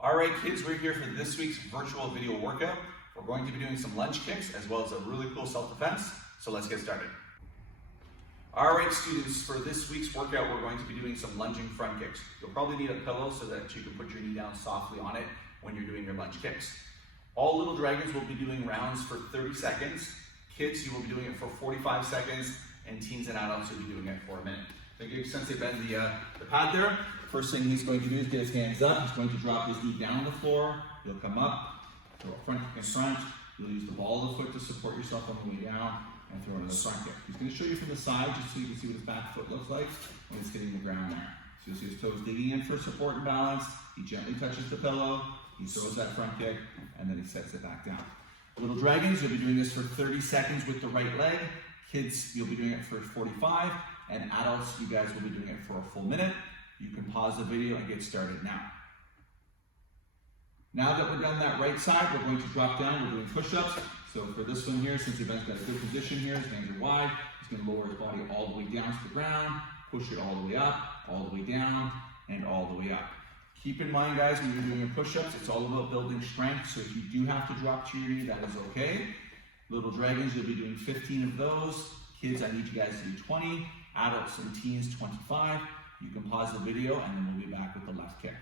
All right, kids, we're here for this week's virtual video workout. We're going to be doing some lunge kicks as well as a really cool self-defense. So let's get started. All right, students, for this week's workout, we're going to be doing some lunging front kicks. You'll probably need a pillow so that you can put your knee down softly on it when you're doing your lunge kicks. All little dragons will be doing rounds for 30 seconds. Kids, you will be doing it for 45 seconds, and teens and adults will be doing it for a minute. So give Sensei Ben the pad there. First thing he's going to do is get his hands up. He's going to drop his knee down on the floor. He'll come up, throw a front kick in front. You'll use the ball of the foot to support yourself on the way down and throw another front kick. He's going to show you from the side just so you can see what his back foot looks like when it's hitting the ground there. So you'll see his toes digging in for support and balance. He gently touches the pillow. He throws that front kick, and then he sets it back down. Little dragons, you'll be doing this for 30 seconds with the right leg. Kids, you'll be doing it for 45. And adults, you guys will be doing it for a full minute. You can pause the video and get started now. Now that we're done that right side, we're going to drop down. We're doing push-ups. So for this one here, since Ben's got a good position here, his hands are wide, he's going to lower his body all the way down to the ground, push it all the way up, all the way down, and all the way up. Keep in mind, guys, when you're doing your push-ups, it's all about building strength. So if you do have to drop to your knee, that is okay. Little dragons, you'll be doing 15 of those. Kids, I need you guys to do 20. Adults and teens, 25. You can pause the video and then we'll be back with the left kick.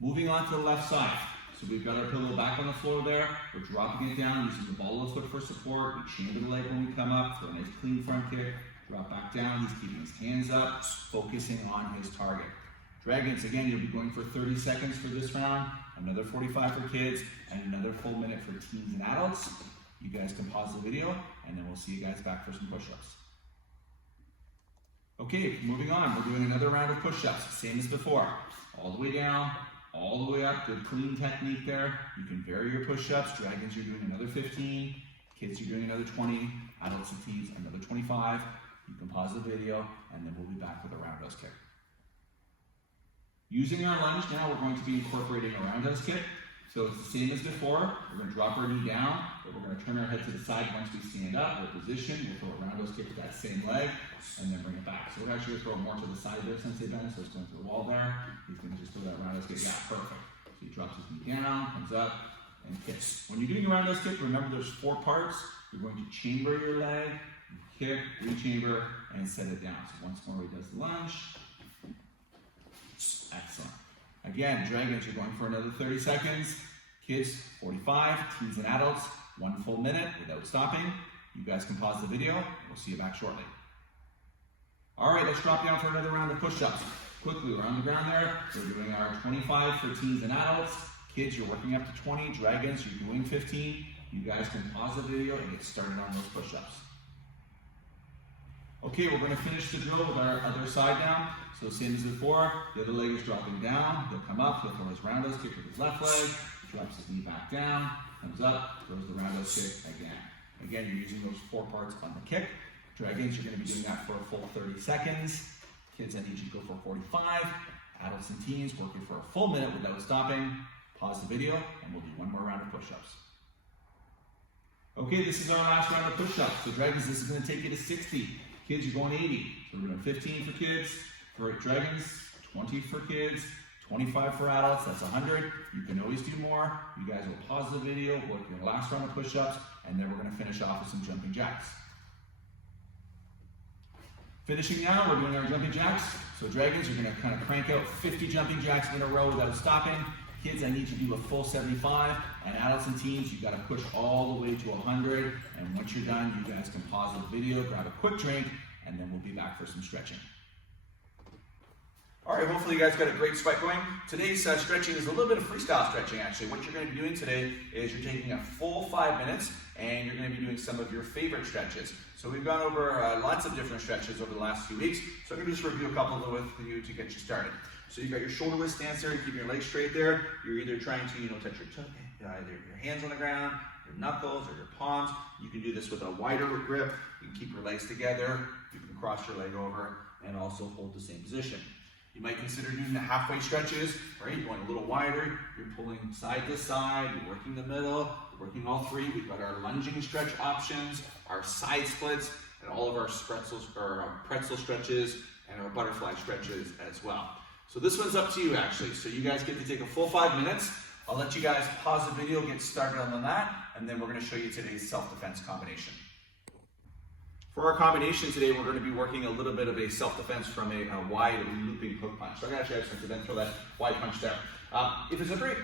Moving on to the left side. So we've got our pillow back on the floor there. We're dropping it down using the ball of the foot for support. We chamber the leg when we come up for a nice clean front kick. Drop back down. He's keeping his hands up, focusing on his target. Dragons, again, you'll be going for 30 seconds for this round. Another 45 for kids and another full minute for teens and adults. You guys can pause the video and then we'll see you guys back for some push-ups. Okay, moving on, we're doing another round of push-ups, same as before. All the way down, all the way up, good clean technique there. You can vary your push-ups. Dragons, you're doing another 15. Kids, you're doing another 20. Adults and teens, another 25. You can pause the video, and then we'll be back with a roundhouse kick. Using our lunge now, we're going to be incorporating a roundhouse kick. So it's the same as before. We're going to drop our knee down, but we're going to turn our head to the side once we stand up. We're positioned. We'll throw a roundhouse kick with that same leg, and then bring it back. So we're actually going to throw it more to the side there, Sensei Ben, so it's going to the wall there. He's going to just throw that roundhouse kick. Yeah, perfect. So he drops his knee down, comes up, and kicks. When you're doing a roundhouse kick, remember there's 4 parts. You're going to chamber your leg, kick, rechamber, and set it down. So once more, he does the lunge. Excellent. Again, dragons, you're going for another 30 seconds. Kids, 45. Teens and adults, 1 full minute without stopping. You guys can pause the video. We'll see you back shortly. All right, let's drop down for another round of push-ups. Quickly, we're on the ground there. We're doing our 25 for teens and adults. Kids, you're working up to 20. Dragons, you're doing 15. You guys can pause the video and get started on those push-ups. Okay, we're going to finish the drill with our other side now. So same as before, the other leg is dropping down. He'll come up, he'll throw his roundhouse kick with his left leg, drops his knee back down, comes up, throws the roundhouse kick again. Again, you're using those 4 parts on the kick. Dragons, you're going to be doing that for a full 30 seconds. Kids, I need you to go for 45. Adults and teens, working for a full minute without stopping. Pause the video, and we'll do 1 more round of push-ups. Okay, this is our last round of push-ups. So dragons, this is going to take you to 60. Kids, you're going 80. So we're doing 15 for kids. For dragons, 20 for kids, 25 for adults, that's 100. You can always do more. You guys will pause the video, work your last round of push-ups, and then we're going to finish off with some jumping jacks. Finishing now, we're doing our jumping jacks. So dragons, you're going to kind of crank out 50 jumping jacks in a row without stopping. Kids, I need you to do a full 75. And adults and teens, you've got to push all the way to 100. And once you're done, you guys can pause the video, grab a quick drink, and then we'll be back for some stretching. All right, hopefully you guys got a great sweat going. Today's stretching is a little bit of freestyle stretching, actually. What you're going to be doing today is you're taking a full 5 minutes, and you're going to be doing some of your favorite stretches. So we've gone over lots of different stretches over the last few weeks, so I'm going to just review a couple of them with you to get you started. So you've got your shoulderless stance there, keeping your legs straight there. You're either trying to, touch your toe, either your hands on the ground, your knuckles, or your palms. You can do this with a wider grip. You can keep your legs together. You can cross your leg over and also hold the same position. You might consider doing the halfway stretches, right? You're going a little wider, you're pulling side to side, you're working the middle, you're working all 3. We've got our lunging stretch options, our side splits, and all of our pretzel stretches and our butterfly stretches as well. So this one's up to you actually. So you guys get to take a full 5 minutes. I'll let you guys pause the video, get started on that, and then we're going to show you today's self-defense combination. For our combination today, we're going to be working a little bit of a self-defense from a wide looping hook punch. So I'm going to actually then throw that wide punch there. If it's a very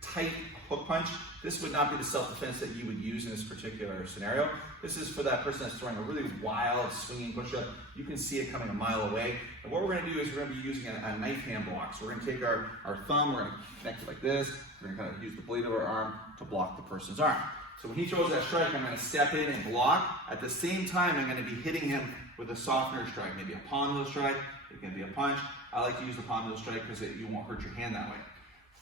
tight hook punch, this would not be the self-defense that you would use in this particular scenario. This is for that person that's throwing a really wild swinging push-up. You can see it coming a mile away. And what we're going to do is we're going to be using a knife hand block. So we're going to take our thumb, we're going to connect it like this. We're going to kind of use the blade of our arm to block the person's arm. So when he throws that strike, I'm going to step in and block. At the same time, I'm going to be hitting him with a softener strike, maybe a palm heel strike. It can be a punch. I like to use the palm heel strike because you won't hurt your hand that way.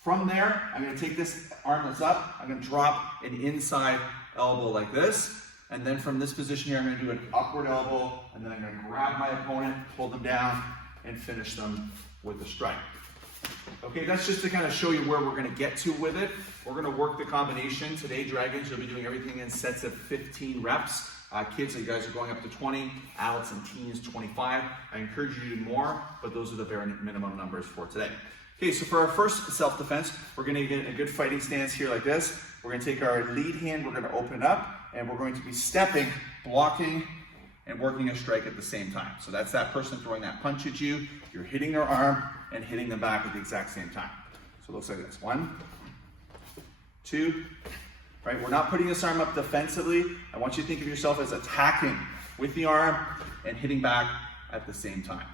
From there, I'm going to take this arm that's up, I'm going to drop an inside elbow like this, and then from this position here, I'm going to do an upward elbow, and then I'm going to grab my opponent, pull them down, and finish them with a strike. Okay, that's just to kind of show you where we're going to get to with it. We're going to work the combination. Today, Dragons, you'll be doing everything in sets of 15 reps. Kids, you guys are going up to 20, adults and teens 25. I encourage you to do more, but those are the bare minimum numbers for today. Okay, so for our first self-defense, we're going to get in a good fighting stance here like this. We're going to take our lead hand, we're going to open it up, and we're going to be stepping, blocking, and working a strike at the same time. So that's that person throwing that punch at you. You're hitting their arm and hitting them back at the exact same time. So it looks like this. 1, 2, right? We're not putting this arm up defensively. I want you to think of yourself as attacking with the arm and hitting back at the same time.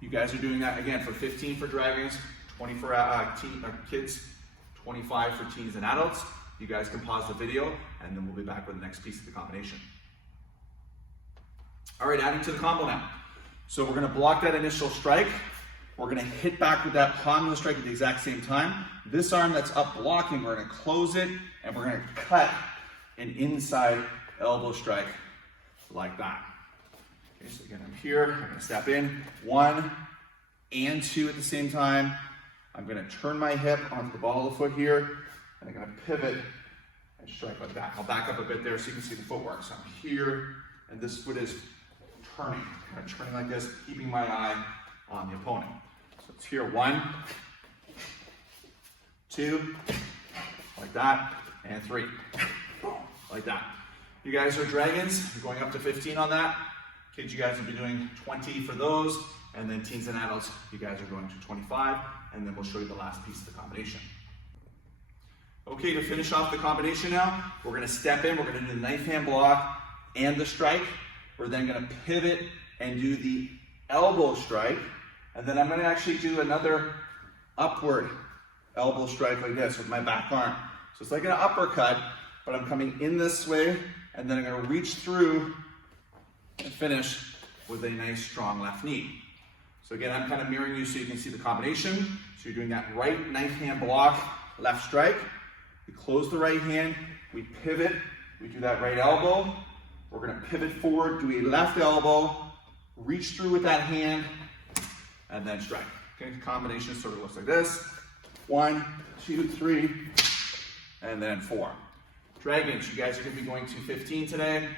You guys are doing that again for 15 for Dragons, 20 for kids, 25 for teens and adults. You guys can pause the video and then we'll be back with the next piece of the combination. All right, adding to the combo now. So we're going to block that initial strike. We're going to hit back with that palm heel strike at the exact same time. This arm that's up blocking, we're going to close it and we're going to cut an inside elbow strike like that. Okay, so again, I'm here. I'm going to step in 1 and 2 at the same time. I'm going to turn my hip onto the ball of the foot here, and I'm going to pivot and strike like that. I'll back up a bit there so you can see the footwork. So I'm here, and this foot is turning, kind of turning like this, keeping my eye on the opponent. So it's here, 1, 2, like that, and 3, like that. You guys are Dragons. You're going up to 15 on that. Kids, you guys will be doing 20 for those, and then teens and adults, you guys are going to 25, and then we'll show you the last piece of the combination. Okay, to finish off the combination now, we're going to step in, we're going to do the knife hand block and the strike. We're then going to pivot and do the elbow strike, and then I'm going to actually do another upward elbow strike like this with my back arm. So it's like an uppercut, but I'm coming in this way, and then I'm going to reach through and finish with a nice strong left knee. So again, I'm kind of mirroring you so you can see the combination. So you're doing that right knife hand block, left strike. We close the right hand, we pivot, we do that right elbow. We're going to pivot forward, do a left elbow, reach through with that hand, and then strike. Okay, the combination sort of looks like this. 1, 2, 3, and then 4. Dragons, you guys are going to be going to 15 today.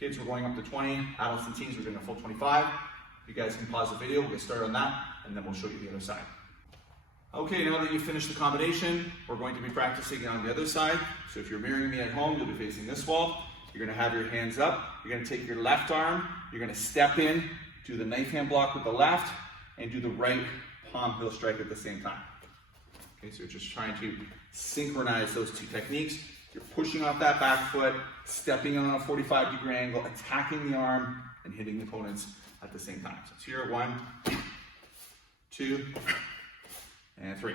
Kids, we're going up to 20. Adults and teens, we're doing a full 25. You guys can pause the video, we'll get started on that, and then we'll show you the other side. Okay, now that you've finished the combination, we're going to be practicing on the other side. So if you're mirroring me at home, you'll be facing this wall. You're going to have your hands up. You're going to take your left arm. You're going to step in, do the knife hand block with the left, and do the right palm heel strike at the same time. Okay, so you're just trying to synchronize those two techniques. You're pushing off that back foot, stepping on a 45-degree angle, attacking the arm, and hitting the opponents at the same time. So it's here, 1, 2, and 3.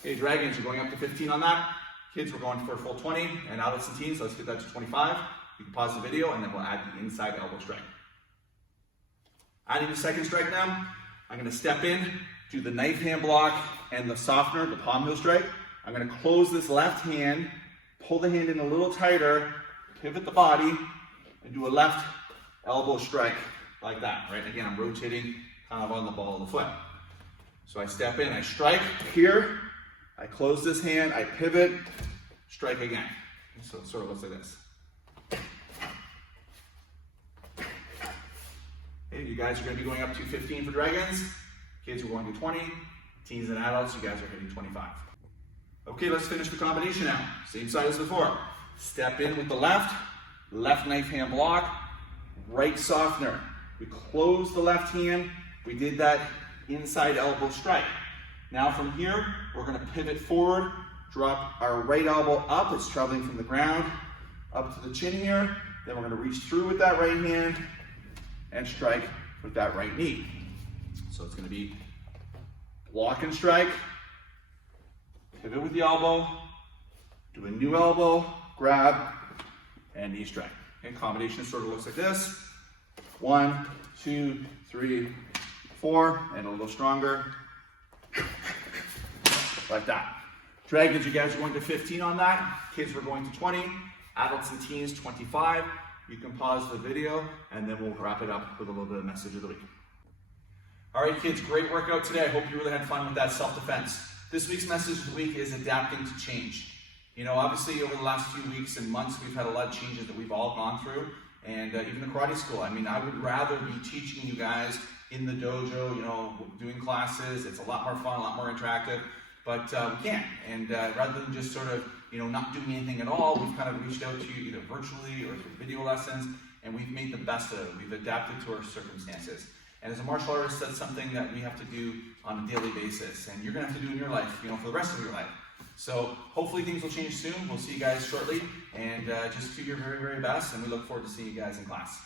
Okay, Dragons, you're going up to 15 on that. Kids, we're going for a full 20, and adults and teens, let's get that to 25. You can pause the video, and then we'll add the inside elbow strike. Adding the second strike now, I'm going to step in, do the knife hand block and the softener, the palm heel strike. I'm going to close this left hand, pull the hand in a little tighter, pivot the body, and do a left elbow strike like that, right? Again, I'm rotating kind of on the ball of the foot. So I step in, I strike here, I close this hand, I pivot, strike again. So it sort of looks like this. Okay, you guys are going to be going up to 15 for Dragons. Kids, we're going to 20. Teens and adults, you guys are hitting 25. Okay, let's finish the combination now. Same side as before. Step in with the left knife hand block, right softener. We close the left hand. We did that inside elbow strike. Now from here, we're gonna pivot forward, drop our right elbow up. It's traveling from the ground up to the chin here. Then we're gonna reach through with that right hand and strike with that right knee. So it's gonna be block and strike, pivot with the elbow, do a new elbow, grab, and knee strike. And combination sort of looks like this. 1, 2, 3, 4, and a little stronger. Like that. Dragons, you guys are going to 15 on that. Kids, we're going to 20. Adults and teens, 25. You can pause the video, and then we'll wrap it up with a little bit of message of the week. All right, kids, great workout today. I hope you really had fun with that self-defense. This week's message of the week is adapting to change. You know, obviously over the last few weeks and months, we've had a lot of changes that we've all gone through, and even the karate school. I mean, I would rather be teaching you guys in the dojo, you know, doing classes. It's a lot more fun, a lot more interactive, but we can't. And rather than just sort of, you know, not doing anything at all, we've kind of reached out to you either virtually or through video lessons, and we've made the best of it. We've adapted to our circumstances. And as a martial artist, that's something that we have to do on a daily basis, and you're gonna have to do in your life, you know, for the rest of your life. So hopefully things will change soon. We'll see you guys shortly, and just do your very, very best, and we look forward to seeing you guys in class.